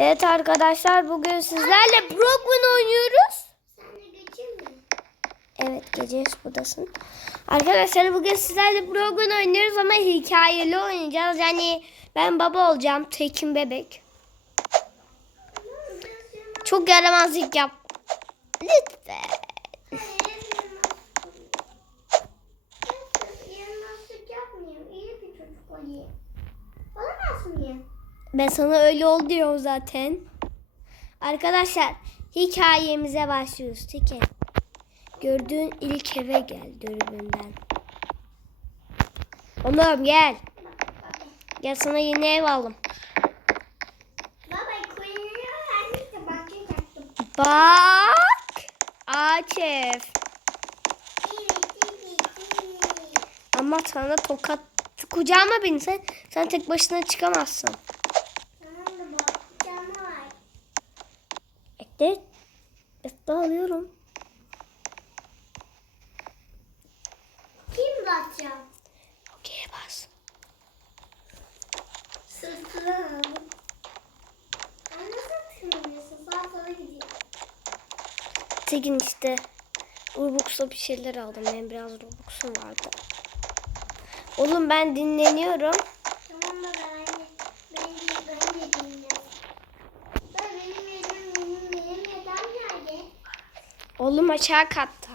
Evet arkadaşlar bugün sizlerle Brockman oynuyoruz. Sen de geçeyim mi? Evet gece budasın. Arkadaşlar bugün sizlerle Brockman oynuyoruz ama hikayeli oynayacağız. Yani ben baba olacağım. Tekin bebek. Çok yaramazlık yap. Lütfen. Yaramazlık yapmayayım. İyi bir çocuk olayım. Olamaz mıyım? Ben sana öyle ol diyor zaten. Arkadaşlar hikayemize başlıyoruz. Tekin. Gördüğün ilk eve gel dürbünden. Oğlum gel. Gel sana yeni ev aldım. Bak. Ağaç ev. Ama sana tokat kucağıma bin sen. Sen tek başına çıkamazsın. Tamam da bakacağım var. Bekle. Bekle alıyorum. Kim bakacağım? Okey bas. Sırtına. Ben nasıl tırmanıyorsun? Sağa sola gidiyor. Tekin işte. Robux'la bir şeyler aldım. Benim biraz Robux'um vardı. Oğlum ben dinleniyorum. Tamam da ben de, ben de, ben de dinliyorum. Ben benim yerim, benim, benim yatağım nerede? Oğlum aşağı katta.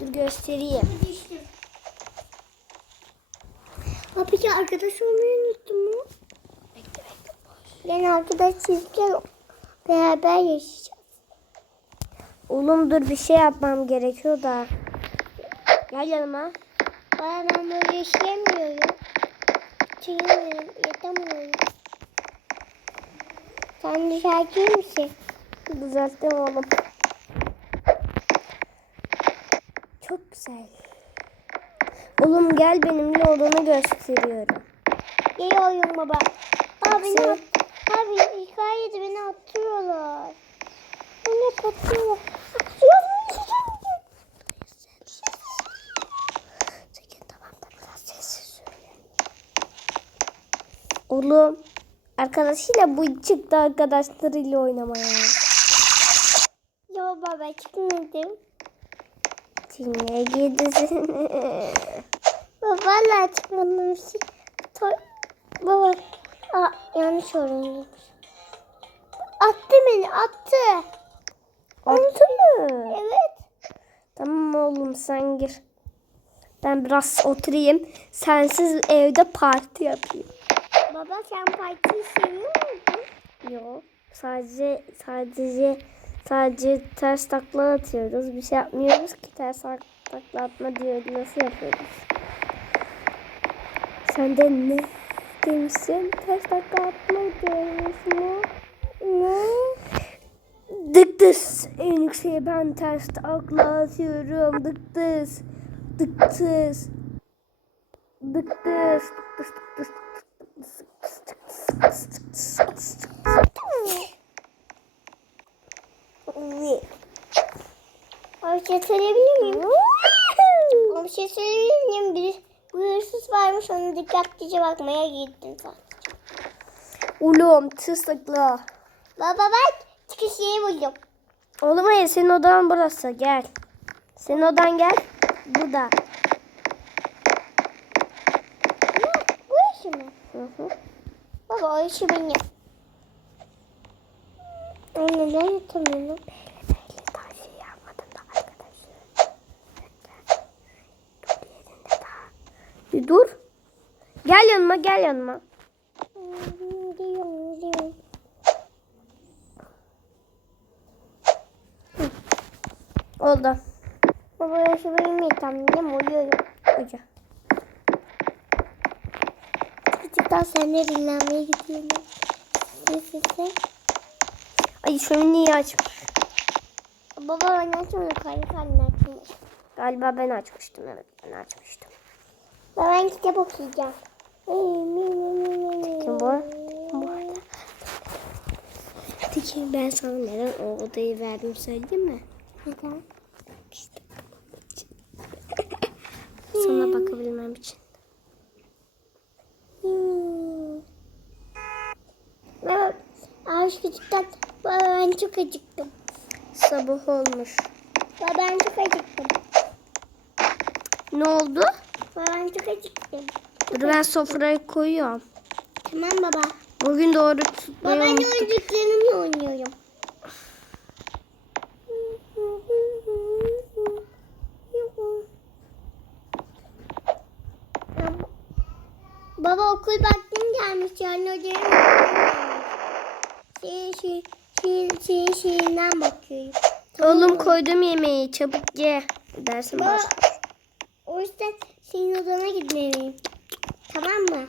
Dur göstereyim. Abi ya arkadaş olmayı unuttun mu? Bekle bekle. Ben arkadaş çizeceğim. Beraber yaşayacağız. Oğlum dur bir şey yapmam gerekiyor da. Gel yanıma. Ben böyle yaşayamıyorum. Çığırmıyorum, yatamıyorum. Sen düzeltiyor musun? Düzelttim oğlum. Güzel. Oğlum gel benimle odanı gösteriyorum. Geliyorum baba. Abi Sen- at. Abi hikayede beni atıyorlar. Beni atıyorlar. Tekin tamam da biraz sessiz söyle. Oğlum arkadaşıyla bu çıktı arkadaşlarıyla oynamaya. Yo baba çıkmadım. Tinye gidi seni. Baba valla çıkmadım. To- baba. Aa, yanlış öğrendim. Attı beni attı. Attı mı? Evet. Tamam oğlum sen gir. Ben biraz oturayım. Sensiz evde parti yapayım. Baba sen partiyi seviyor musun? Yok. Sadece sadece sadece ters takla atıyoruz. Bir şey yapmıyoruz ki ters tak- takla atma diyor. Nasıl yapıyoruz? Sen de ne demişsin? Ters takla atma diyoruz mu? Ne? Dık dıs. En yükseğe ben ters takla atıyorum. Dık dıs. Dık dıs. Dık dıs. Dık dıs. Bir şey söyleyebilir miyim? Bir şey söyleyebilir miyim? Bir, bir hırsız varmış ona dikkatlice bakmaya gittim sen. Oğlum tıslıkla. Baba bak çıkış yeri buldum. Oğlum hayır senin odan burası gel. Senin odan gel. Burada. Ne? Bu işi mi? Hı hı. Baba o işi benim. Anne ben yatamıyorum. Daha şey yapmadım da arkadaşlar. Dur yerinde daha. Bir dur. Gel yanıma gel yanıma. Gidiyorum gidiyorum. Oldu. Baba işi benim yatamıyorum. Uyuyorum. Hoca. Küçükten seninle dinlenmeye gidiyorum. Sesi. Ay niye açmış? Baba ben açmıyorum. Kaydı kendini açmış. Galiba ben açmıştım evet ben açmıştım. Baba ben kitap okuyacağım. Kim bu? Bu arada. Peki ben sana neden o odayı verdim söyleyeyim mi? Neden? İşte. Sana bakabilmem için. Hmm. Baba, Baba küçükten baba ben çok acıktım. Sabah olmuş. Baba ben çok acıktım. Ne oldu? Baba ben çok acıktım. Dur ben sofraya koyuyorum. Tamam baba. Bugün doğru Baba tutmayı ben unuttuk. oyuncaklarımla oynuyorum. Baba okul vaktim gelmiş yani ödevim şey şey şey şey şeyinden bakıyorum. Oğlum koydum yemeği çabuk ye. Dersin Baba o yüzden senin odana gitmeliyim. Tamam mı?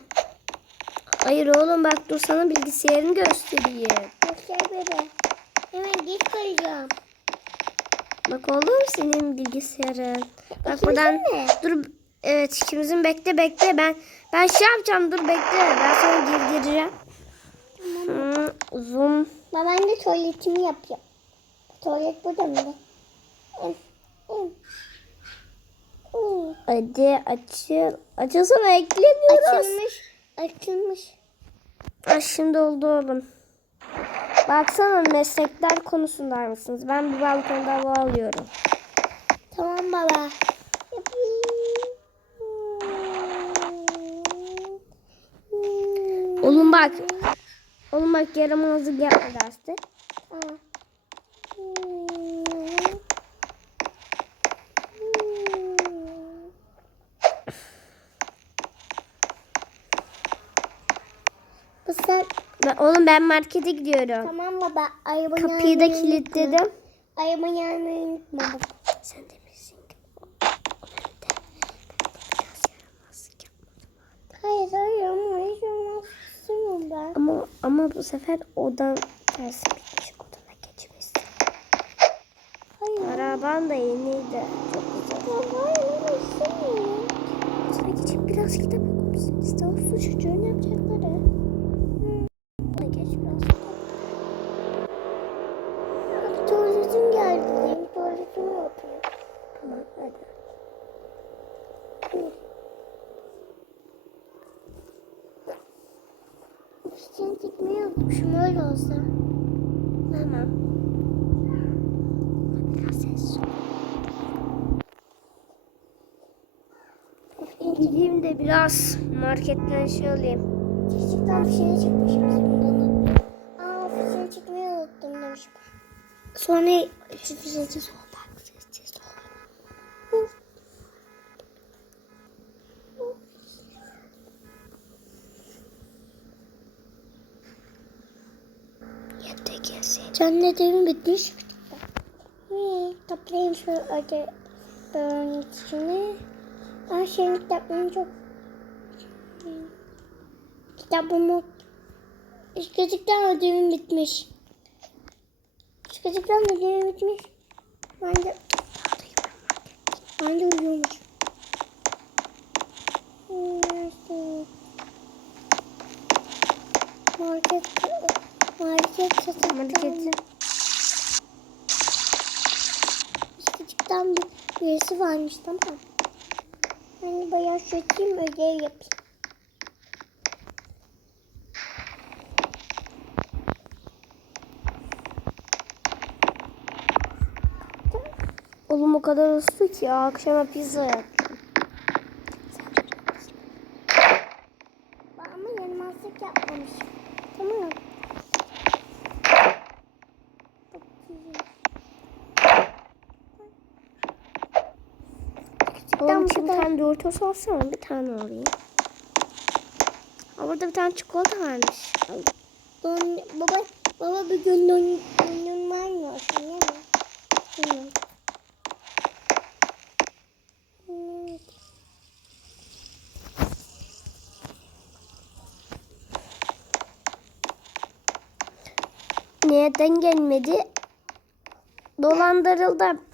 Hayır oğlum bak dur sana bilgisayarını göstereyim. Göster bebe. Hemen geç kalacağım. Bak oğlum senin bilgisayarın. Bak buradan mi? dur evet ikimizin bekle bekle ben ben şey yapacağım dur bekle ben sana girdireceğim. Uzun. Baba ben de tuvaletimi yapıyorum. Tuvalet burada mı? Hadi açıl. Açılsana eklemiyoruz. Açılmış. Açılmış. Ah, şimdi oldu oğlum. Baksana meslekler konusunda mısınız? Ben bu balkonda hava alıyorum. Tamam baba. Yapayım. Oğlum bak. Oğlum bak yaramazlık yapma derste. Tamam. Bu sen Ben, oğlum ben markete gidiyorum. tamam baba. Arabanı Kapıyı da kilitledim. Arabanı almayı unutma baba. Sen de bilirsin ki. Hayır hayır ama hiç olmaz. İstemiyorum ben. Ama ama bu sefer odan tersi bitmiş odana geçmişsin. Hayır. Araban da yeniydi. Çok güzel. Hayır istemiyorum. Odana geçip biraz kitap okumuşsun. İşte o su çocuğun yapacakları. Odana geç biraz. Hadi tuvaletim geldi. Benim tuvaletimi yapayım. Tamam hadi. Fişini çekmeyi unutmuşum öyle olsa. Tamam. Biraz ses ol. Gideyim de biraz marketten şey alayım. Çiçekten fişini çekmişim şimdi unuttum. Aa fişini çekmeyi unuttum demişim. Sonra Sessiz ol bak sessiz ol. Yatta Can ödevim bitmiş. Ne? Toplayayım şu ödevin içine. Ben şimdi kitaplarım çok... Kitabımı... Küçükten ödevim bitmiş. Küçükten ödevim bitmiş. Ben de... Ben de uyuyormuş. Market... Market satıyorum. Marketin. Küçükten bir birisi varmış tamam. Hani bayağı şöteyim ödev yapayım. Oğlum o kadar ıslı ki akşama pizza yaptım. Ama yanmazlık yapmamışım. Tamam. Oğlum bu şimdi kadar- tane Doritos alsana bir tane alayım. Aa, burada bir tane çikolata varmış. Don, baba, baba bir gün don, donun var mı? Bilmiyorum. Hmm. Neden gelmedi? Dolandırıldım.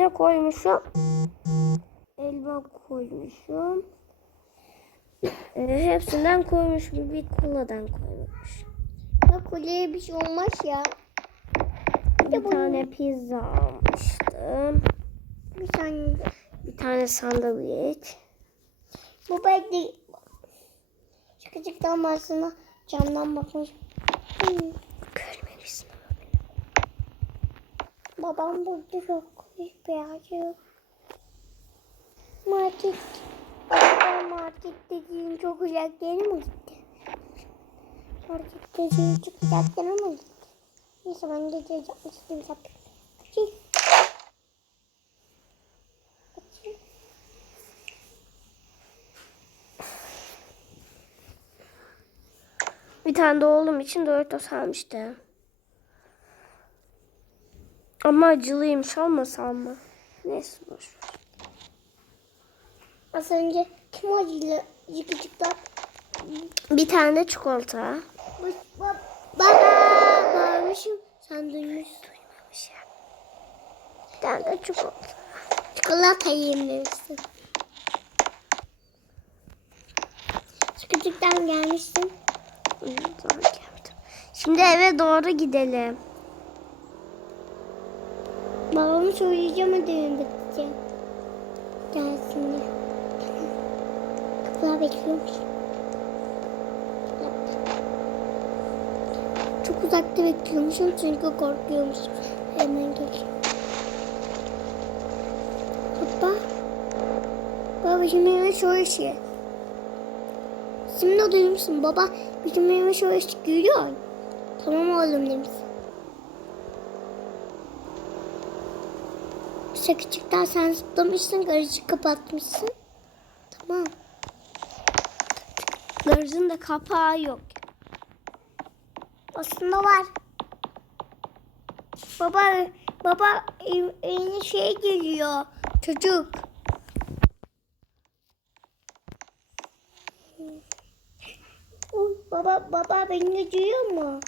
Ne koymuşum? Elma koymuşum. Ee, hepsinden koymuşum. Bir koladan koymuş. Bak kuleye bir şey olmaz ya. Bir tane pizza almıştım. Bir tane. Bir tane sandviç. Bu belki küçükten başına Camdan bakmış. Hmm. Babam burada çok ihtiyacı. Market. Baba market dediğin çok uzak yere mi gitti? Market dediğin çok uzak yere mi gitti? Neyse ben istedim zaten. Çık. Açın. Bir tane de oğlum için Doritos almıştı. Ama acılıymış almasam mı? Neyse boş ver. Az önce kim acıyla yıkıcıklar? Bir tane çikolata. Baba, baba bağırmışım. Sen duymuşsun. Duymamış ya. Bir tane de çikolata. Çikolata yemişsin. Sıkıcıktan gelmişsin. Hı, Doğru geldim. Şimdi eve doğru gidelim. Babamı söyleyeceğim ödevim bitti. Gelsin diye. Kapılar bekliyormuş. Çok uzakta bekliyormuşum çünkü korkuyormuşum. Hemen geliyor. Baba. Baba bizim eve şöyle şey. Şimdi duymuşsun baba bizim eve şöyle şey geliyor. Tamam oğlum demiş. İşte küçükten sen zıplamışsın, garajı kapatmışsın. Tamam. Garajın da kapağı yok. Aslında var. Baba, baba evine şey geliyor. Çocuk. Baba, baba beni duyuyor mu?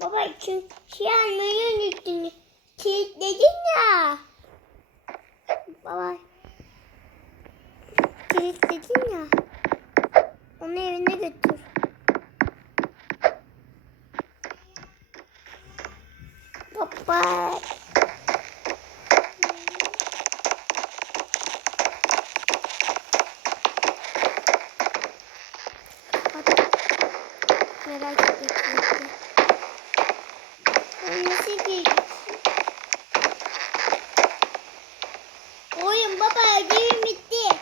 Baba için şey almayı unuttum. Kilitledin ya. Baba. Kilitledin ya. Onu evine götür. Baba. Merak etme. Ben nasıl giyeceksin? Oyun baba ödevim bitti.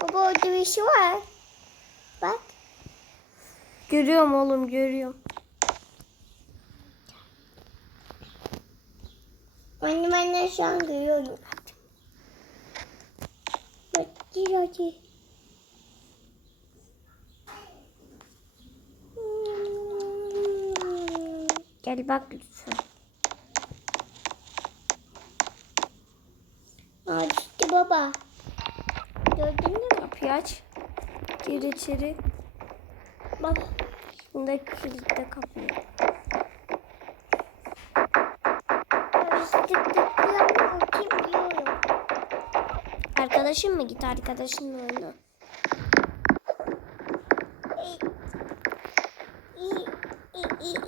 Baba ödev işi var. Bak. Görüyorum oğlum görüyorum. Anne ben de şu an görüyorum. Hadi hadi. Gel bak lütfen. Aa baba. Gördün mü? Kapıyı aç. Gir içeri. Bak. Şimdi yapma. Kim diyorum. Arkadaşın mı git oyna.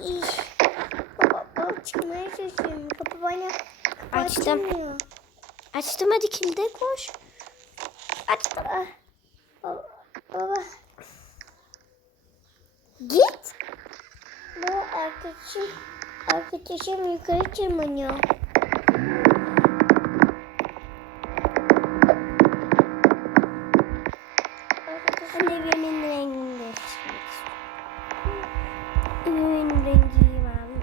İyi. Baba, baba çıkmaya çalışıyorum. Kapı bana Açtım. Açtım hadi kilide koş. Açtım. Ah, Baba, baba. Git. Baba arkadaşım, arkadaşım yukarı tırmanıyor. Arkadaşım evimin istiyorum. Evimin rengi mavi.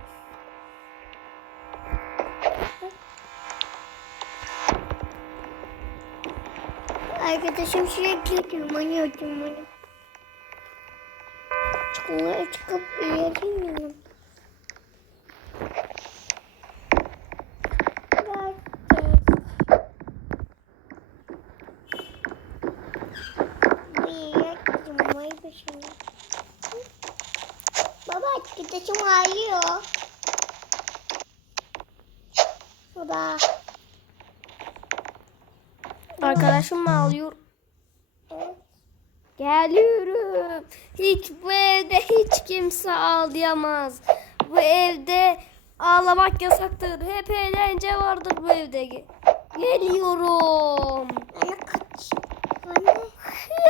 Arkadaşım sürekli tırmanıyor tırmanıyor. Çukurlara çıkıp ilerlemiyorum. Arkadaşım ağlıyor. Geliyorum. Hiç bu evde hiç kimse ağlayamaz. Bu evde ağlamak yasaktır. Hep eğlence vardır bu evde. Geliyorum. Bana kaç. Bana.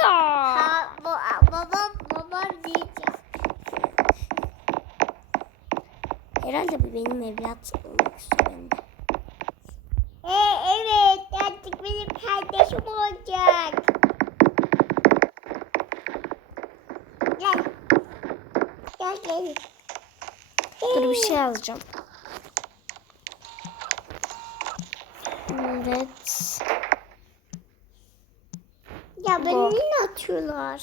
Ya. Ha, bu, babam babam diyecek. Herhalde bu benim evlat. Dur bir şey yazacağım. Evet. Ya beni niye atıyorlar?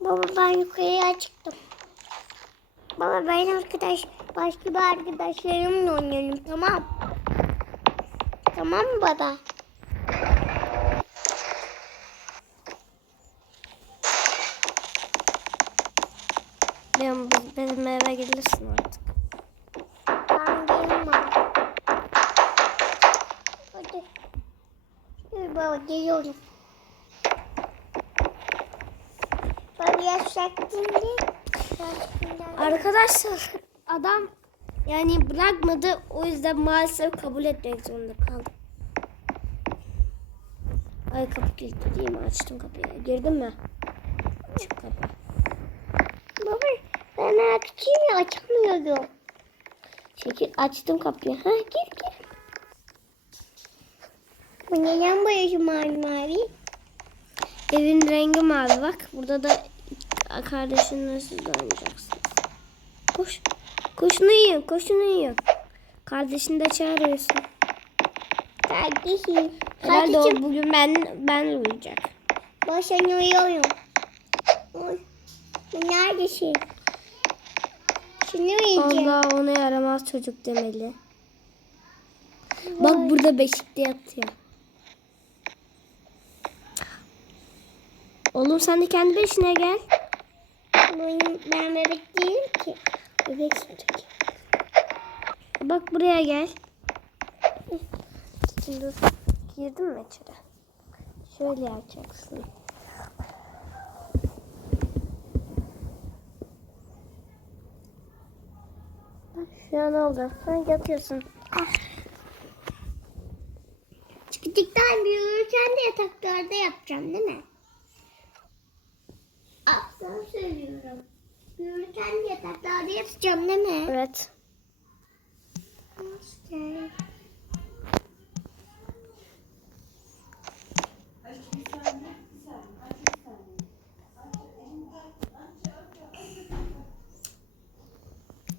Baba ben yukarıya çıktım. Baba ben arkadaş başka bir arkadaşlarımla oynuyorum tamam. Tamam mı baba? Benim, benim eve gelirsin artık. Ben baba. Hadi. Dur baba geliyorum. Baba yaşaktın diye. Arkadaşlar adam yani bırakmadı o yüzden maalesef kabul etmek zorunda kaldım. Ay kapı kilitli değil mi? Açtım kapıyı. Girdin mi? Açık kapı. Baba ben açayım ya açamıyorum. Çekil açtım kapıyı. Ha gir gir. Bu neden boyacı mavi mavi? Evin rengi mavi bak. Burada da kardeşinle siz oynayacaksınız. Koş. Koşunu yiyin. Koşunu yiyin. Kardeşini de çağırıyorsun. Kardeşim. Herhalde o Kardeşim. bugün ben ben uyuyacak. Boşan uyuyorum. Oy. Neredesin? Allah ona yaramaz çocuk demeli. Bak burada beşikte yatıyor. Oğlum sen de kendi beşine gel. Ben bebek değilim ki. Bebeksin çocuk. Bak buraya gel. Dur. Girdin mi içeri? Şöyle yapacaksın. Şu an oldu. Sen yatıyorsun. Çıktıktan büyürken de yataklarda yapacağım değil mi? Ah, sana söylüyorum. Büyürken de yataklarda yapacağım değil mi? Evet. İşte.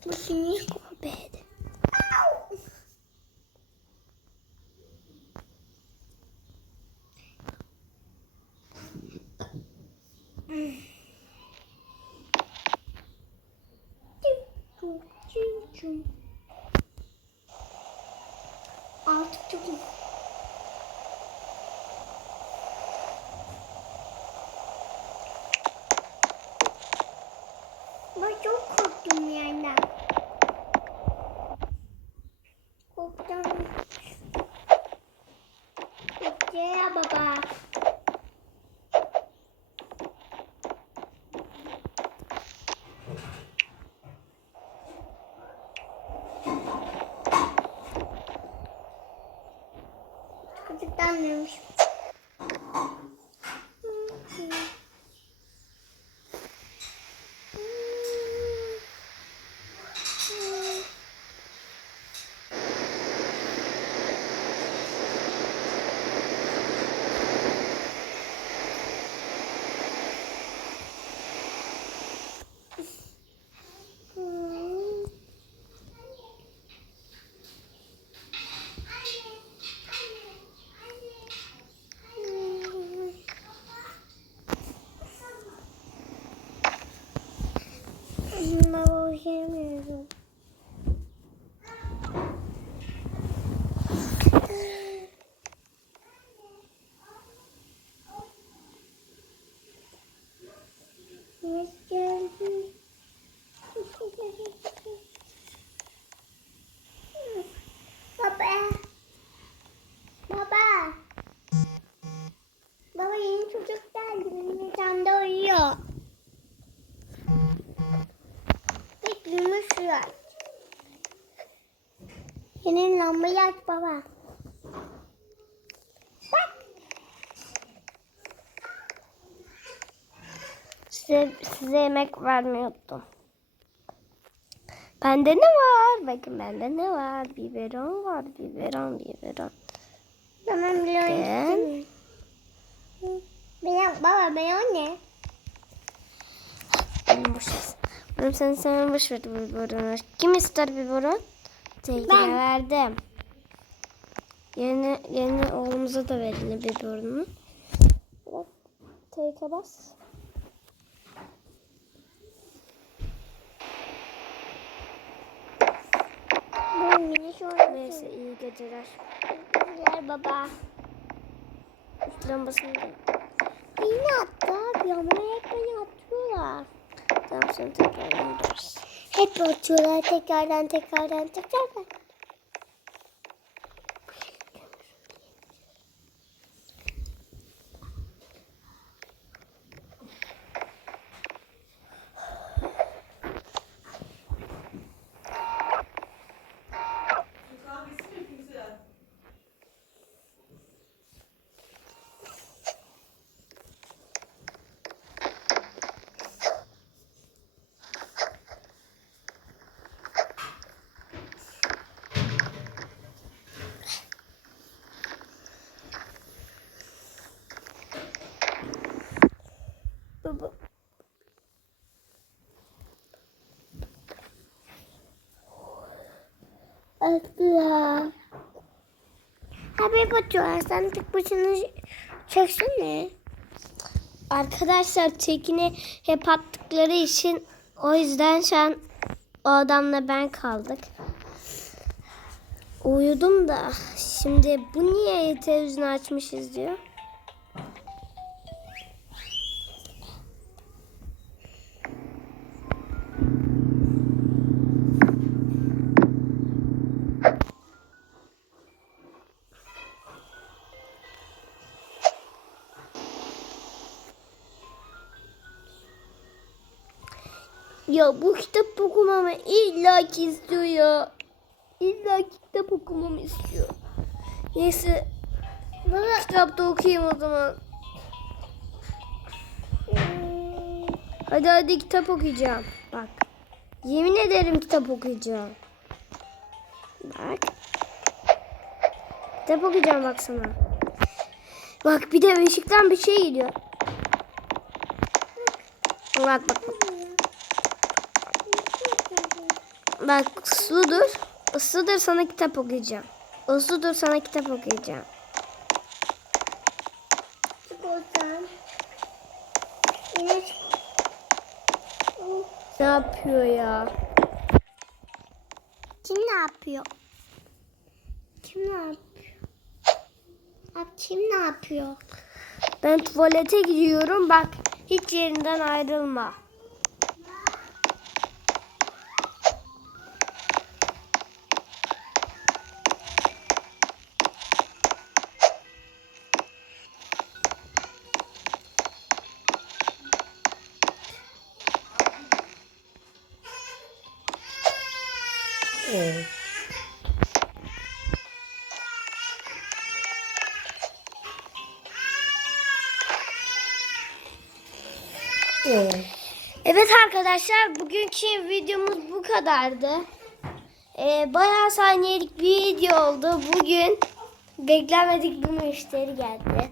Bu Mm-hmm. Lambayı aç baba. Bak. Size, size yemek vermeyi unuttum. Bende ne var? Bakın bende ne var? Biberon var. Biberon, biberon. Tamam istemiyorum. Beyan, baba beyan ne? Benim boş ver. Oğlum sen sen boş ver biberonu. Kim ister biberon? Tekine Ben. verdim. Yeni yeni oğlumuza da verin biberonu. Bak. Teyze bas. Neyse iyi geceler. Güzel baba. Üst lambasını. Yine attı abi ama beni atıyorlar. Tamam sonra tekrar gideriz. Hep atıyorlar tekrardan tekrardan tekrardan. Baba. Atla. Abi hep atıyorlar. Sen tek başına çeksene. Arkadaşlar tekini hep attıkları için o yüzden şu an o adamla ben kaldık. Uyudum da şimdi bu niye televizyonu açmışız diyor. Ya bu kitap okumamı illa ki istiyor ya. İlla ki kitap okumamı istiyor. Neyse Baba. kitapta okuyayım o zaman. Hadi hadi kitap okuyacağım. Bak. Yemin ederim kitap okuyacağım. Bak. Kitap okuyacağım bak sana. Bak bir de ışıktan bir şey geliyor. Bak bak bak. Bak sudur. Sudur sana kitap okuyacağım. O sudur sana kitap okuyacağım. Çık oradan. Yine çık. Ne yapıyor ya? Kim ne yapıyor? Kim ne yapıyor? Bak kim ne yapıyor? Ben tuvalete gidiyorum. Bak hiç yerinden ayrılma. Evet arkadaşlar bugünkü videomuz bu kadardı. Ee, bayağı saniyelik bir video oldu. Bugün beklenmedik bir müşteri geldi.